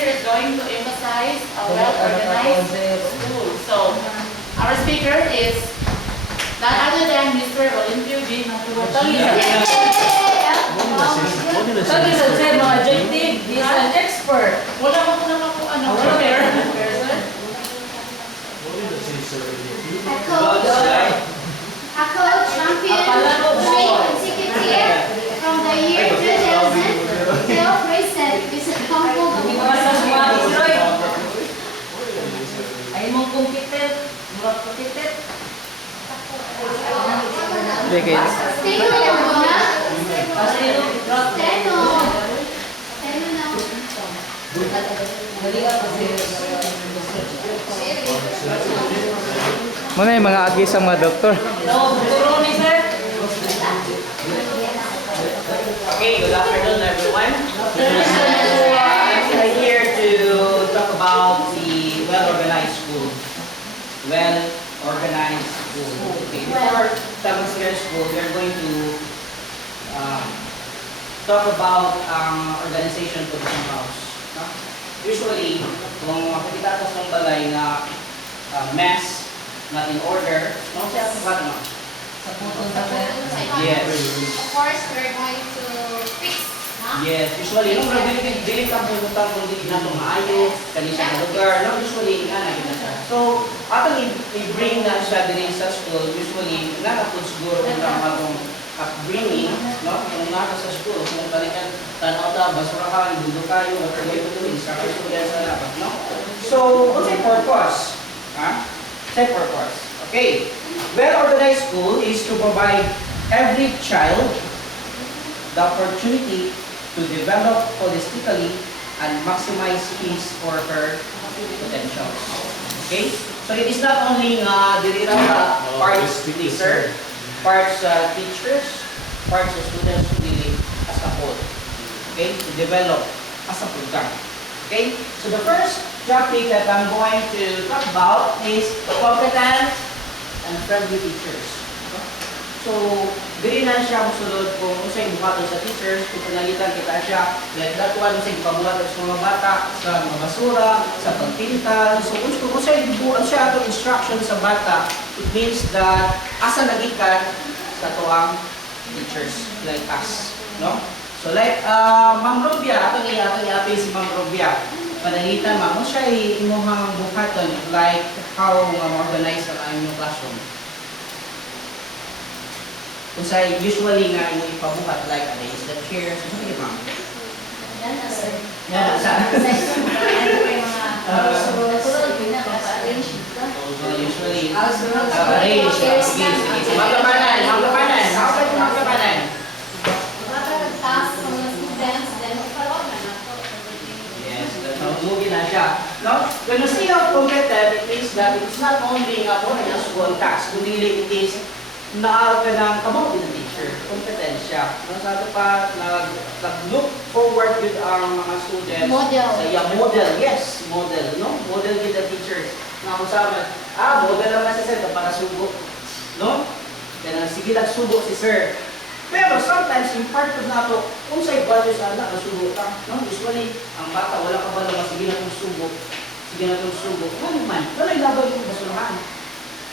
teacher is going to emphasize a well-organized school. So, our speaker is none other than Mr. Olympio G. Mantuwatolisa. Sabi sa said, mga adjective, he is an expert. Wala mo po naman po ano, prepare. Ako, champion, 3 consecutive from the year 2000 till present. This is humble. Hindi ko masang mga Roy. Ay mong kumpitet, murag kumpitet. Steno lang muna. Steno. Steno. Steno na. Dali ka kasi. Muna yung mga agi sa mga doktor. Turo ni sir. Okay, good afternoon everyone. I'm here to talk about the well-organized school. Well-organized school. Okay, before talking school, we're going to talk about organization to the house. No? Usually, kung makikita ko sa balay na mess, not in order, no siya ang ba't mo? Sa puto sa sir. Yes. Of course, we're going to fix. Yes, usually, nung dili ka pumunta kung di na maayo, kani siya na lugar, no, usually, nga na kita siya. So, atong i-bring na siya din sa school, usually, nga na po siguro kung atong upbringing, no, kung nga sa school, kung balikan, tanaw ta, basurahan, dudo kayo, whatever kayo tuloy, sa kayo students na dapat, no? So, what's the purpose? Ha? What's purpose? Okay. Well-organized school is to provide every child the opportunity to develop holistically and maximize his or her potential. Okay? So it is not only parts teacher, parts teachers, parts students really as a whole. Okay? To develop as a program. Okay? So the first topic that I'm going to talk about is competent and friendly teachers. So, dili na siya musulod kung unsay buhaton sa teachers, kung panalitan kita siya, like that one, unsay pabuhaton sa mga bata, sa mga basura, sa pagpintal. So, kung unsay bubuan siya atong instruction sa bata, it means that asa nagikan sa tuang teachers like us. No? So, like, Ma'am Robia, atong i-apil si Ma'am Robia. Panalitan, ma'am, siya imuhang buhaton like how organize ang inyong classroom. Kung sa usually nga yung ipabuhat like arrange the chairs, ano yun ma'am? Yan na, sir. Yan, saan? Usually, arrange, sige. Magkapanan. How about magkapanan? Task ng mga students, then follow na ako. Yes, that's how movie na siya. No? When you see how competent, it means that it's not only nga po na school task, kundi it is na ka ng kamao din ng teacher, kompetensya. No, sa ato pa, nag-look forward with ang mga students. Model. Sa iyang model, yes, model, no? Model with the teachers. Na kung saan, model naman si sir, para subo. No? Kaya sige lang subo si sir. Pero sometimes, yung part of nato, kung sa'yo values anak, nasubo ka. No? Usually, ang bata, wala ka ba naman, sige na itong subo. Sige na itong subo. Ano man? Wala yung laban yung basurahan.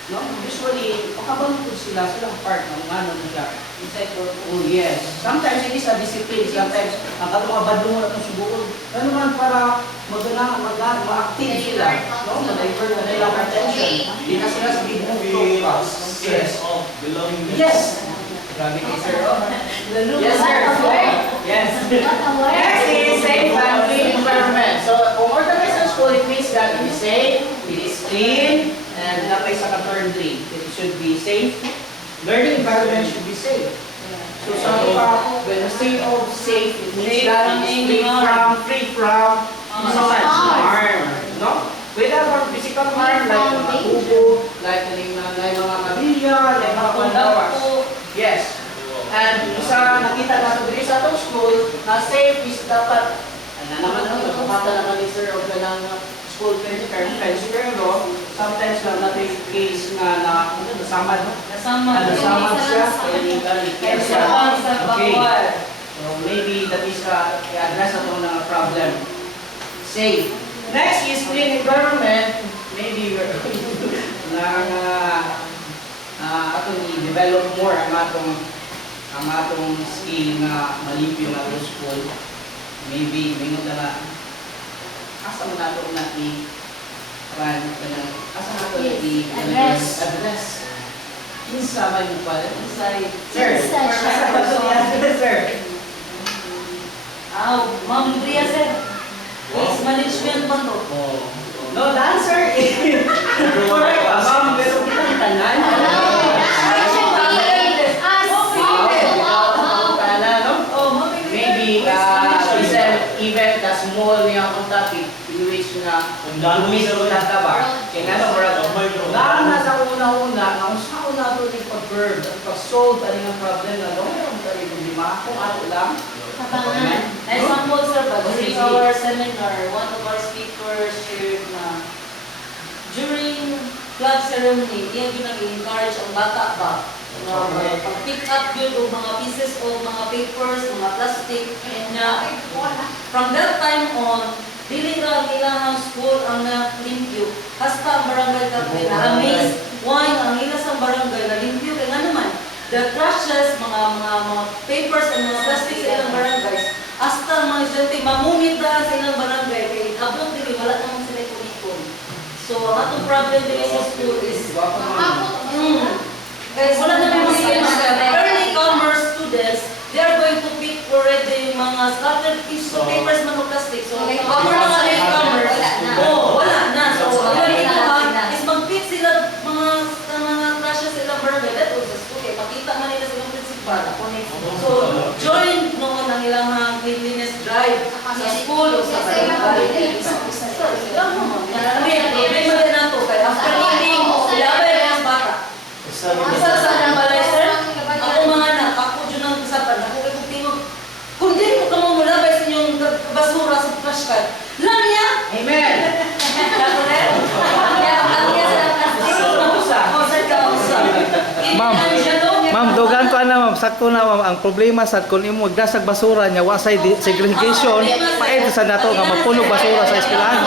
No? Usually, makabalukod silang part ng ano nila. Inside for, oh yes. Sometimes it is a discipline. Sometimes, ang katong abad mo na itong subukan. Ano man para ma-active sila. No? Ma-divert na nila ang attention. Hindi na sila sa big focus. Yes. Yes. Grabe kayo, sir. Yes, sir. Yes. Next is safe and clean environment. So, kung organized ang school, it means that it is safe, it is clean, and napay sa ka-term 3. It should be safe. Learning environment should be safe. So, sabi pa, when you say of safe, it means that it is free from harm. No? Whether from physical harm, like mga tubo, like mga kabilya, like mga pandawas. Yes. And isa nakita natin dito sa itong school, na safe is dapat, naman kumata naman ni Sir of ng school fence, pero sometimes lang natin yung case na nasamad siya, kaya hindi ka ligyan siya. Okay. So maybe that is i-address na itong problem. safe. Next is clean environment. Maybe we're atong i-develop more ang atong skill na malimpyo nga atong school. Maybe mingon na asa man nato na i-run asa nato na i-address. Kinsa man yung pala? Inside. Sir. Sir. Ma'am Andrea, sir. Waste management ba to? No, the answer is correct. Ma'am, pero kitang tanan. Maybe even the small niya kung topic in which na lumis ko na ka ba? Kaya nga no, dahil na sa una-una, ang sa una ito yung pag-verb, pag-solve ang yung problem na mayroon tayo yung lima, kung ano lang. Example, sir, during our seminar, one of our speakers shared na during flag ceremony, yan yung nag-encourage ang bata ba? Pag-pick up yun o mga pieces o mga papers, mga plastic, na from that time on, dili ra ang ilang school ang na-limpyo. Hasta ang barangay captain na-amaze why ang ilang sa barangay na-limpyo. Kaya nga naman, the trashes, mga papers and mga plastic sa ilang barangays, hasta mga estudyante, mamunit na sa ilang barangay, kaya abot dili, wala namang sila kulikon. So, ang atong problem dili sa school is, kaya wala naman mga early commerce students, they are going to pick already yung mga scattered pieces of papers, mga plastic. So, cover na mga early commerce, wala na. So, ilang ito is mag-pick sila mga trashes sa ilang barangay. That was the school. Pakita man nila sa ilang principal. So, join noon ang ilang cleanliness drive sa school o sa barangay. Problema din nato. Kaya after eating, ilabay ang bata. Isa sa balay, sir, ako mga anak, ako dyan ang usapan, ako kayo tingog, kung di mo ka mamulabay sa inyong basura sa trash can, lang niya! Amen! Ma'am, dogan ko na ma'am, sakto na ma'am, ang problema sa kung imo magdasag basura niya, wasay segregation, paito sa nato nga mapunog basura sa eskwelahan.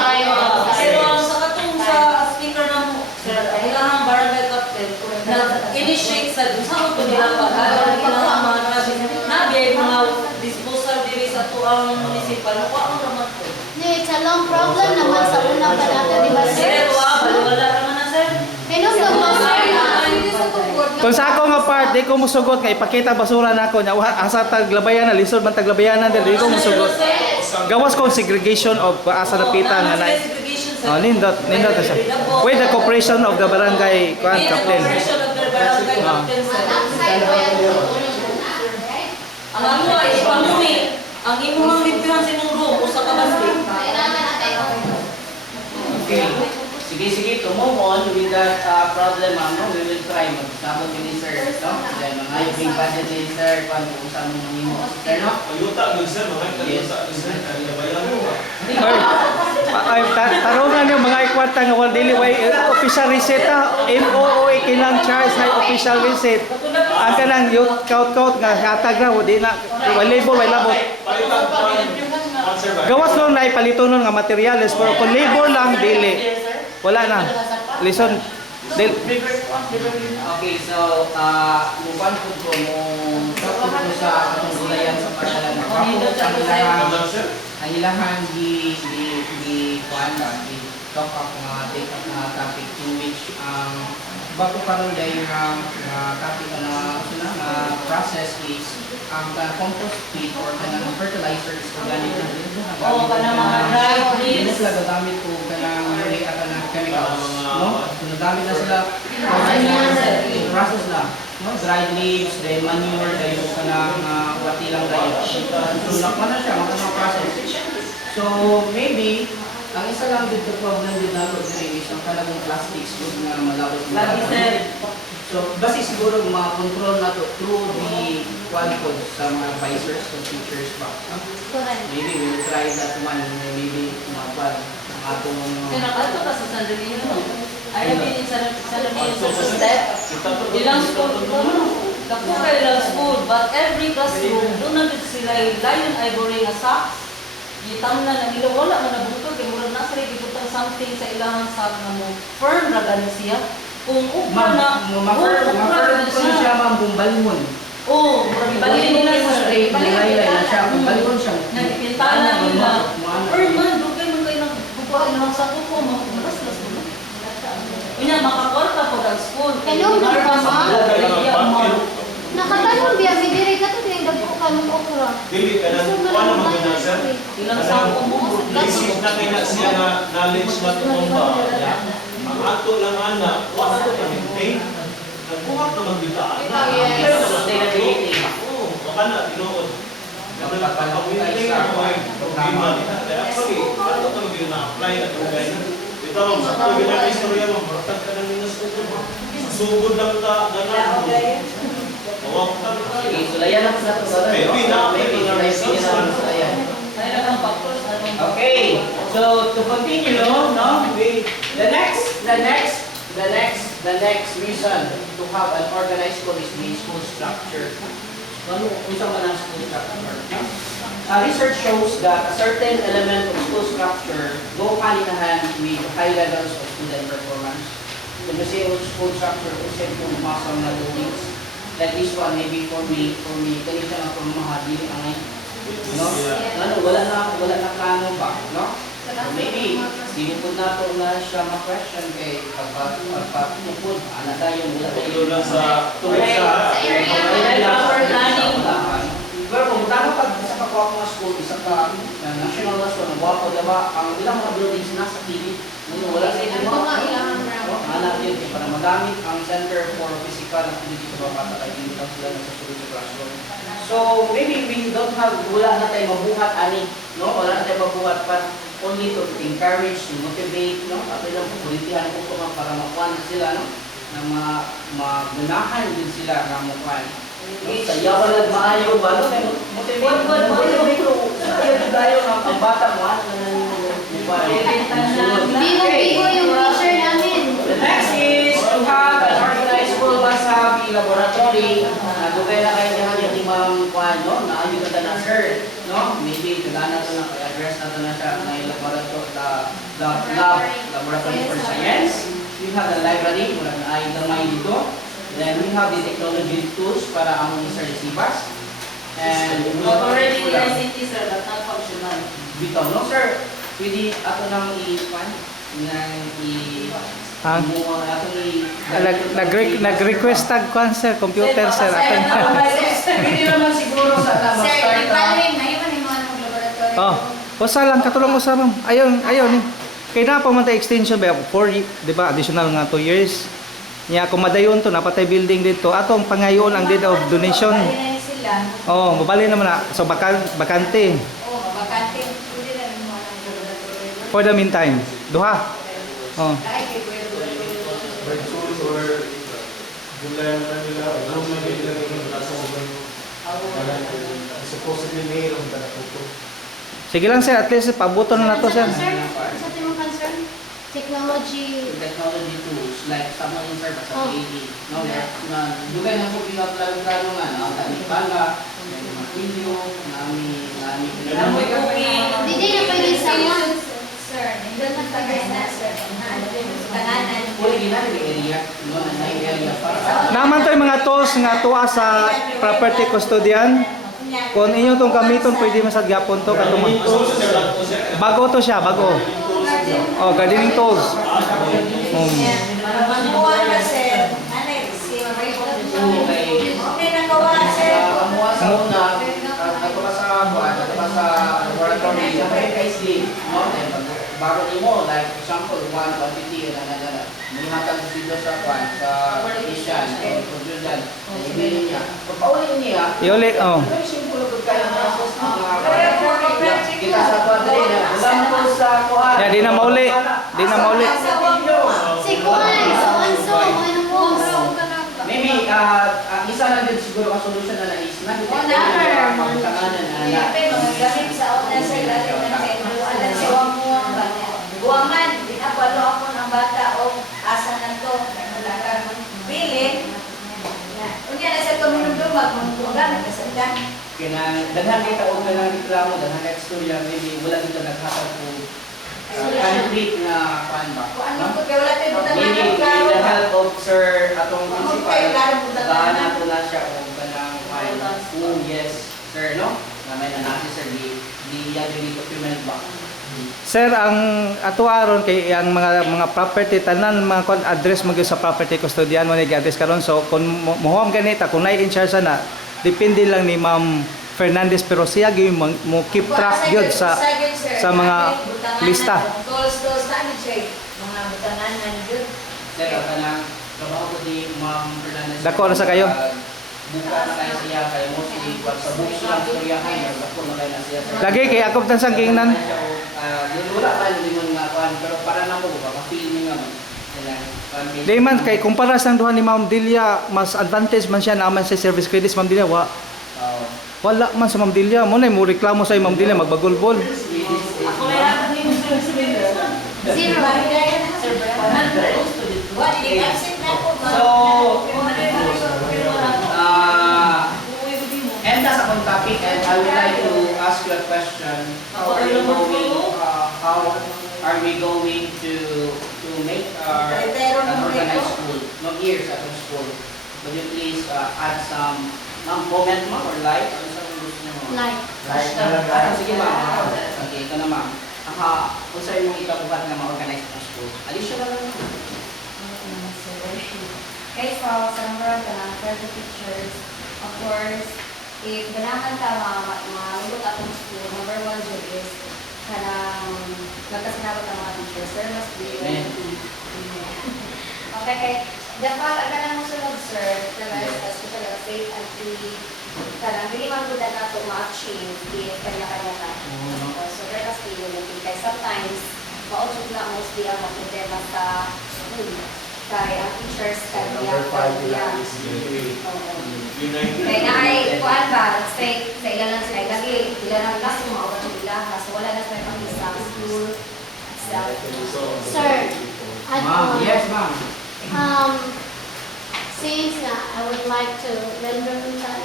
Pero sa katong sa speaker na mo, sir, kailangan barangay captain, na-initiate sa dun sa ako nila pag-aral nila mga traffic, nabi mga disposal diri sa tuang municipal, nakuha ang naman ko. It's a long problem naman sa una pa natin, di ba, sir? Sir, wala naman na, sir. Minum mo, sir. Kung sa ako nga part, di ko musugot nga ipakita basura nako nya asa taglabayan na lisod man taglabayan na di ko musugot. Gawas ko segregation of asa napitan nga na. Oh, nindot na siya. With the cooperation of the barangay captain. Ang ano ay ipamumi. Ang imong limpyuhan sa imong room usa ka basket. Okay. Sige, to move on with that problem, we will try mag-sabot ni sir, no? Then, mga yung budget ni sir, kung saan mo nangimo, sir, no? Ay, tarungan yung mga ikwata nga wal dili way official receipt MOO kinang charge na official receipt. Ang kanang youth count nga hatag na di na label way labot. Gawas nun na ipalitonon nga materials pero kung labor lang dili. Wala na. Listen. Okay, so, mupan po mo sa gulayan sa pasalan. Ang ilahan di talk up mga take up mga topic in which bago karon dahil topic na process is ang compost feed or kanang fertilizer is organic na din. Kanang mga dry leaves. Hindi sila gagamit ko kanang muli at kanang chemicals. No? So, nagamit na sila. Process na. No? Dried leaves, then manure, then kanang wati lang tayo. So, nakman na siya, mga process. So, maybe, ang isa lang dito problem din nato is ang talagang plastics good na malawos na. So, basi siguro ma-control na to through the quality sa mga advisors and teachers ba. Maybe we will try that one, maybe mapag atong Kaya nakato ka sa sandali yun. Ayaw din sa sandali sa step. Ilang school, dako kayo ilang school, but every classroom, doon na sila lion ivory nga socks, gitamnan na nila wala man nabutol kay murag nasa rin gibutang something sa ilang sab na mo firm ra gani siya kung ukra na Ma-firm ko na siya ma'am bumbalmon. oh murag ibalin nila sa straight, nilay na siya, bumbalmon siya. nagpintana nila firm man dugay man kayo nagbubuhay lang sa kuko mo malaslas mo unya makakorta po ang school Hello, mama Nakatanong biya, may direct na ito yung dagko ka nung okra. Dili ka na, ano mo na sir? ilang sa mo Basic na kaya siya na knowledge na tumumba. Ang ato lang ana, wala to ka-maintain. Nagbuhat naman bitaan na. Yes. Sustainability. Oo, baka na, tinuod. Nagpapag-maintain na mo ay problema. Kaya actually, ato ka mag na-apply at ugay na. Ito, sa pagiging na istorya mo, maratag ka na nila sa ito. Sugod lang ta, ganun. Mawag ka na. Okay, sulayan ako sa ito. Maybe na, Maybe na recipe na lang sulayan. kaya lang factors ano Okay, so to continue, no, the next reason to have an organized school is the school structure. Ano kung saan man ang school structure? Research shows that a certain element of school structure go hand in hand with high levels of student performance. So the same school structure is kung masang na buildings. Like this one, maybe for me, kanina siya na pamahagi ang no? Ano, wala na plano ba, no? Maybe, sinipod na ito na siya ma-question kay pagpapupod, ana tayo, wala tayo. Tulo lang sa proper planning. Pero kung tama pag sa kakuha mga school, isa ka national na school, wapo, diba, ang ilang mga buildings nasa kilid, wala sa ito Ano nga ilang round? anak yun, para magamit ang Center for Physical Activity sa mga bata kaya hindi lang sila nagsasulod sa classroom. So, maybe we don't have, wala na tayo mabuhat, ani, no? Wala na tayo mabuhat, but only to encourage, to motivate, no? At ilang politihan ko pa para makuha na sila, no? Na magunahan din sila na makuha. No? Sayawan lang maayo ba, no? Motivate, sayawan tayo ng bata mo, ano na Bigo yung teacher namin. The next is to have an organized school bus have a laboratory. Dugay na kayo niya yung imang kuhan, no? Naayun ka na sir, no? Maybe kagana to na, address na to na siya na yung laboratory for science. We have the library, mula na ay gamay dito. Then we have the technology tools para among isa receivables. And But already the ICT sir, but not functional. bitaw, no sir? Pwede ato nang i-pan, nang Ang ato nag-request tag kwan sir, computer sir. Pwede naman siguro sa Sir, mag-start ipalim na yun yung mga laboratory. Oh, usa lang katulong usa ma'am. Ayon ni. Kay na pa man tay extension ba 4, di ba? Additional nga 2 years. Nya kung madayon to napatay building dito. Atong pangayon ang deed of donation. Bali na yun sila. Oh, mabali naman na. So bakante Oo, bakante. Pwede na yung mga laboratory. for the meantime. Duha. Oh. Dahil kay Kuya Rulo. supposedly mayroon ka na po. Sige lang sir, at least pabuton na nato sir. Sa timong concern? Technology. technology tools like someone in service sa PAD. No, na dugay na po pinaplan-plano nga na tani pala, video, nami Amoy cooking. Hindi na pwede sa one, sir. Hindi na tagay na, sir. Tanganan. Pwede ginani area, no, na area para Naman to yung mga tools nga tuwa sa property custodian. Kung inyo tong gamiton, pwede masad gyapon to katong bago to siya, bago. Oh, gardening tools. Manual na, sir. Ano eh, si Okay na gawa, sir. kamuha sa una, nagpapa sa laboratory, may KSD, no? Bago nimo, like example, one quantity na malihatag dito sa Asian, produce yan, ibigay niya. Pagpauli niya, Iulit, oh. very simple good kaya na process kita sa padre na ulang po sa kuha. Ya, di na mauli. Di na mauli. Si Kuan, so ano po? Maybe, isa na din siguro ang solution na is Never. pagkakangan na Gamit sa una, sir. Dati na sa inyo. Alam si Wangmuang ba niya? Buwangan, pinapalo ako ng bata o asa na to. Wala kang bilin. Unya na sa tumunod dumag, gamit na sa Kaya daghan kita og kanang reklamo, daghan ka istorya, maybe wala dito naghatag ko concrete na kuan ba. Kung ano No? po, kaya wala tayo butangan Maybe ng with klaro. the help of Sir atong Okay, principal, klaro butangan. daanan ko na siya og kanang kuan. Oh yes, sir, no? Na may nanasi sir di dito payment ba. Sir, ang ato aron kay ang mga property tanan mga kon address mo gyud sa property custodian mo ni address karon, so kung mohom ganita kung nay in charge na depende lang ni Ma'am Fernandez, pero siya gyud mo keep track gyud sa mga lista. Tools na ni Jay. Mga butangan na ni Jud. Sir, kanang trabaho ko di Ma'am Fernandez. Dako na sa kayo? Buka na kayo siya kay mostly sa books lang istoryahan, dako na kayo na siya. sir. Lagi kay ako tansang kingnan. Wala pa yung limon nga kuan, pero para na mo ba feel niyo nga man. Di man kay kumpara sa duha ni Ma'am Delia, mas advantage man siya naman sa service credits Ma'am Delia. Wala man sa Ma'am Delia. Mo na mo reklamo sa Ma'am Delia magbagulbol. Ako may hapon ni Mr. Smith. Zero. Sir Brian, close to it. What? I-accept na po. So, end na sa akong topic, and I would like to ask you a question. How are we going to make an organized school? No years at our school. Would you please add some comment mo or like? Ano sa mga gusto niyo mo? Like. Sige ma'am. Okay, ito na ma'am. Kung sa'yo mong ikabuhat na ma-organize ang school, additional lang. Okay, so sa number of the teachers, of course, if ganahan ka malugot akong school, number one job is kanang magkasinabot ang mga teachers. There must be okay, kay dapat ang kanang sunod, sir, especially ang safe and free, kanang hindi man good na ito ma-achieve if kanya-kanya ka. So there must be unity. Kaya sometimes, mausog na mostly ang mga problema sa school. Kaya ang teachers kaya kaya na ay kuan ba, say sa ilan lang sila lagi, ilan lang kasi maugat yung ilaha, so wala na sila pang isa school. Sir, Ma'am, yes ma'am. Since I would like to render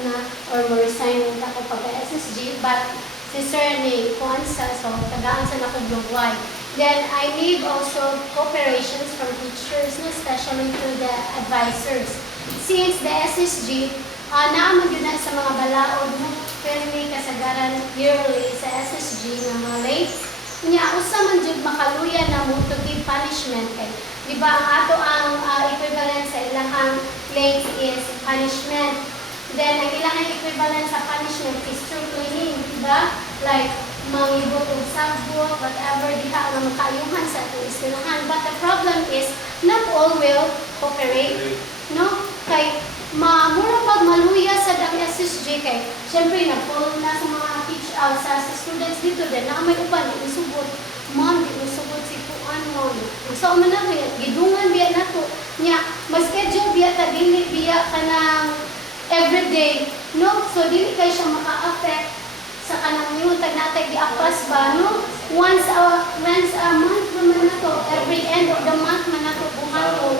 na or resign ako pag-SSG, but si Sir ni Kuansa, so tagaan sa nakagluway. Then I need also cooperations from teachers, especially to the advisors. Since the SSG, naaman yun na sa mga balaod mo, pero may kasagaran yearly sa SSG ng mga late. Nya usa man jud makaluya na mo to give punishment kay di ba ang ato ang equivalent sa ilahang late is punishment. Then ang ilahang equivalent sa punishment is true cleaning, di ba? Like mangibot og sabot, whatever diha nga makayuhan sa ato istilahan. But the problem is not all will cooperate, no? Kay mura pag maluya sa ang SSG kay syempre nag-follow na sa mga sa students dito din na may uban isubot man di isubot si kuan mo so man na gidungan biya nato nya ma-schedule biya ta dili biya kanang everyday no so dili kay siya maka-affect sa kanang yung tag natay giapas ba no once a month man nato every end of the month man nato buhaton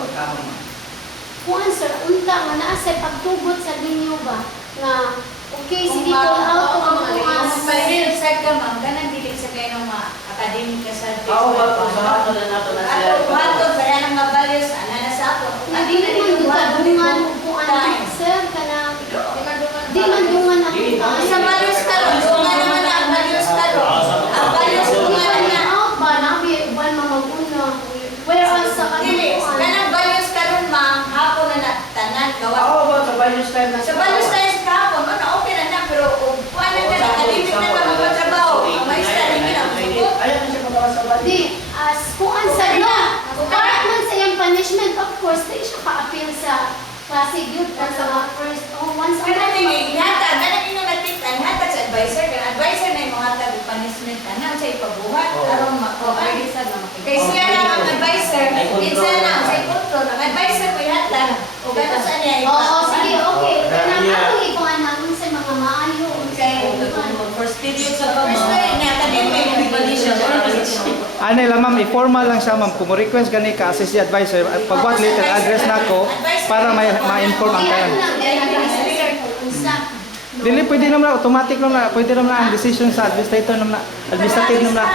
kuan sir unta nga naa sa pagtugot sa linyo ba nga okay, sige ko out of mga Pag-real side ka, ma'am, ganang dilig sa kayo ng mga academic ka subjects. Oo, bato na nato na sila. Ato, kaya ng mga values, na sa ato. Hindi naman dungan kung ano, sir, ka na, di man dungan ang Sa values ka ron, dungan naman na ang values ka ron. Ang values dungan na. out ba, nabi, uban mamaguna. Whereas sa Dili, kanilang, ganang values ka ron, ma'am, hapon na tanan, gawa. Oo, ba sa values time na Sa values tayo sa hapon, okay na pero kung ano ka na, academic na ba magtrabaho, ang maestra, hindi na masagot. Ayaw na siya pagkakas sa values. di, as kuan sa no, kahit man sa iyang punishment, of course, di siya ka-appeal sa classic youth at sa mga first, once a Kaya month. natin, hatag, ganang inyo natitan, hatag sa advisor, kaya advisor na yung mga hatag ng punishment, ano, sa ipabuhat, aron makuha. Kaya siya lang ang advisor, minsan lang, sa ipunto, ang advisor ko hatag, o gano'n sa niya, Oo, sige, okay. Kanang ako ikuan namin sa mga maayo. First period sa First period na academic, Ano lang ma'am, i-formal lang siya ma'am. Kung request gani ka assist the advisor, pagbuhat later address na ako para ma-inform ang Kaya kanan. lang, dahil ang advisor kung unsa. Dili pwede naman automatic naman na, pwede naman ang decision sa administrator naman na, administrative naman na.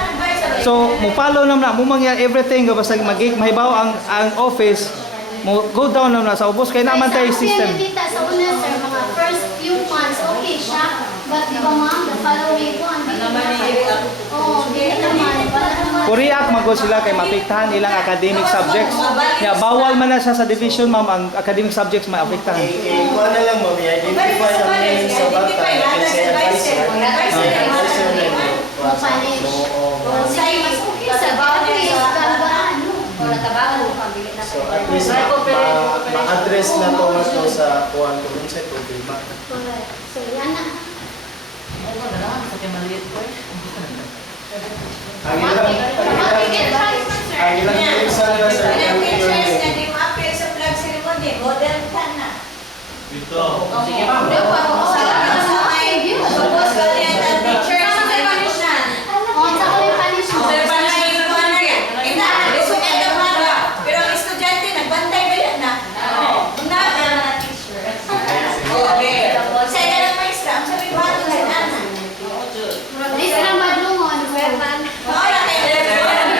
So, mo follow naman na, mo mangyari everything basta mahibaw ang office, mo go down naman na sa ubos kay naman tayo system. Tita, sa una sir, mga first few months, okay siya. But di ba ma'am, the following one, di Naman naman ni Eric. Oo, di naman. Wala naman. Kuriak magod sila kay maapektahan ilang academic subjects. Ya bawal man na siya sa division ma'am ang academic subjects maapektahan. Ikuha na lang mo, i-identify namin sa bata, kasi advisor. Advisor na yun. Punish. Sige, mas okay sa bawat case, talaga ano. O natabagan mo pambili na So at least ma-address na to nga to sa kuhan ko dun sa problema. Correct. So, yan na. Ano na lang, sa maliit ko eh. Ang ilang pinsan na sa Ilang teachers na di ma-appear sa flag ceremony, model ka na. Ito. Sige ma'am. Tapos ka niya ang teachers na punishment. O, sa ko yung punishment. Pero ang estudyante, nagbantay ba yan na? Okay. Sa iya ng maestra, ang sabi ba ito sa nana? Di sila madlungon. Wala kayo.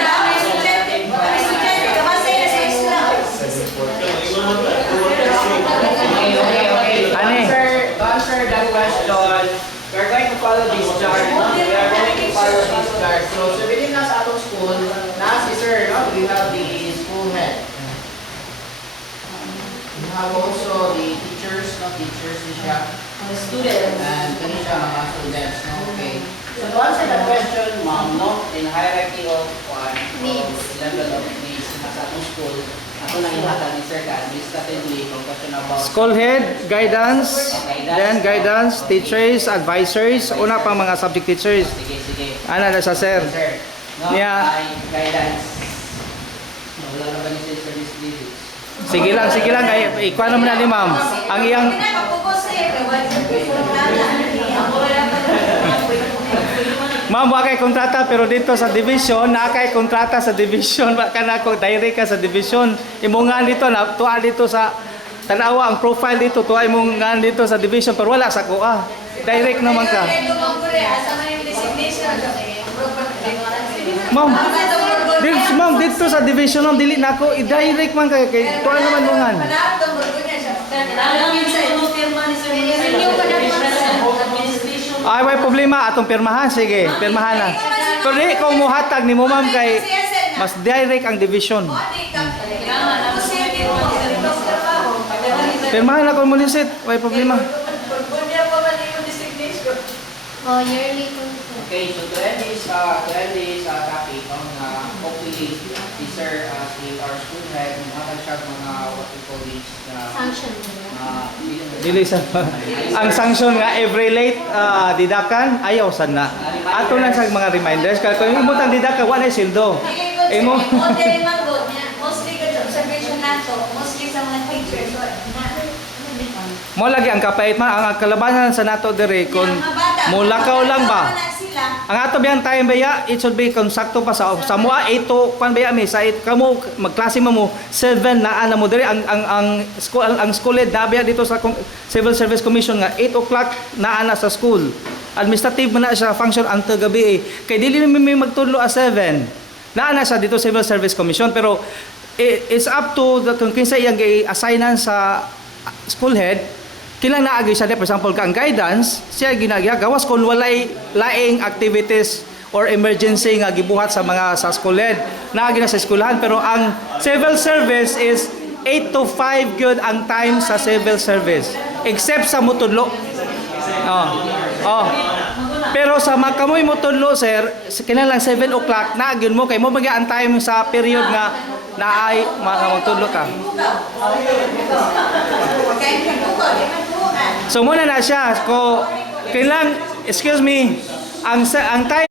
Ang estudyante, kabasay na sa isla. Ani? To answer that question, we're going to follow this chart. We are going to follow this chart. So within na sa atong school, na si sir, no? We have the school head. We have also the teachers, no? Teachers din siya. Student. And kani siya mga students, no? Okay. So to answer that question, ma'am, no? In hierarchy of Needs. level of needs na sa atong school, ako nang ihatag ni sir ka, administratively, kung question about School head, guidance, then guidance, teachers, advisors, una pang mga subject teachers. Sige, sige. Ana na sa sir. Sir, no? Yeah. Ay, guidance. Wala na ba ni sir service visits? Sige lang ay ikuha naman na ni ma'am. Ang iyang Pinapapugos sa'yo. ma'am wa kay kontrata pero dito sa division na kay kontrata sa division wa ka na ko direct ka sa division. Imongan dito na tuwa dito sa tanawa ang profile dito tuwa imongan dito sa division pero wala sa kuha. Direct naman ka. Ma'am dito sa division ma'am dili na ako i-direct man kay tuwa naman mongan. Kailangan yung firma ni Sir Administration. Ay may problema atong pirmahan sige, pirmahan na. Pero di ko muhatag ni mo ma'am kay mas direct ang division. Pirmahan na ko mo lisit, may problema. O, yearly ko. Okay, so to end this topic, hopefully, si sir, si our school head, mga siya mga what we call this, Sanction. Dili sa ang sanction nga every late didakan ayaw sana. Ato lang sa mga reminders kay kung imong tang didakan wala sildo. Imo mostly ka observation nato, mostly sa mga teachers. mo lagi ang kapait man ang kalabanan sa nato dire kon mulakaw lang ba. Ang ato biyang time baya it should be konsakto pa sa mua 8 to kan baya mi sa 8 kamo magklase mo 7 na ana mo dire ang school head dabiya dito sa Civil Service Commission nga 8 o'clock na ana sa school. Administrative man na siya function until gabi kay dili mi magtudlo a 7 na ana sa dito Civil Service Commission pero it's up to the kung kinsa iyang gi-assignan sa school head kilang naagi siya for example ka ang guidance siya ginagawas kung walay laing activities or emergency nga gibuhat sa mga sa school head naagi na sa eskwelahan pero ang civil service is 8 to 5 good ang time sa civil service except sa mutudlo pero sa makamoy mutudlo sir kinalang 7 o'clock naagin mo kay mo bagya ang time sa period nga naay mga mutudlo ka. So muna na siya ko kailang excuse me ang time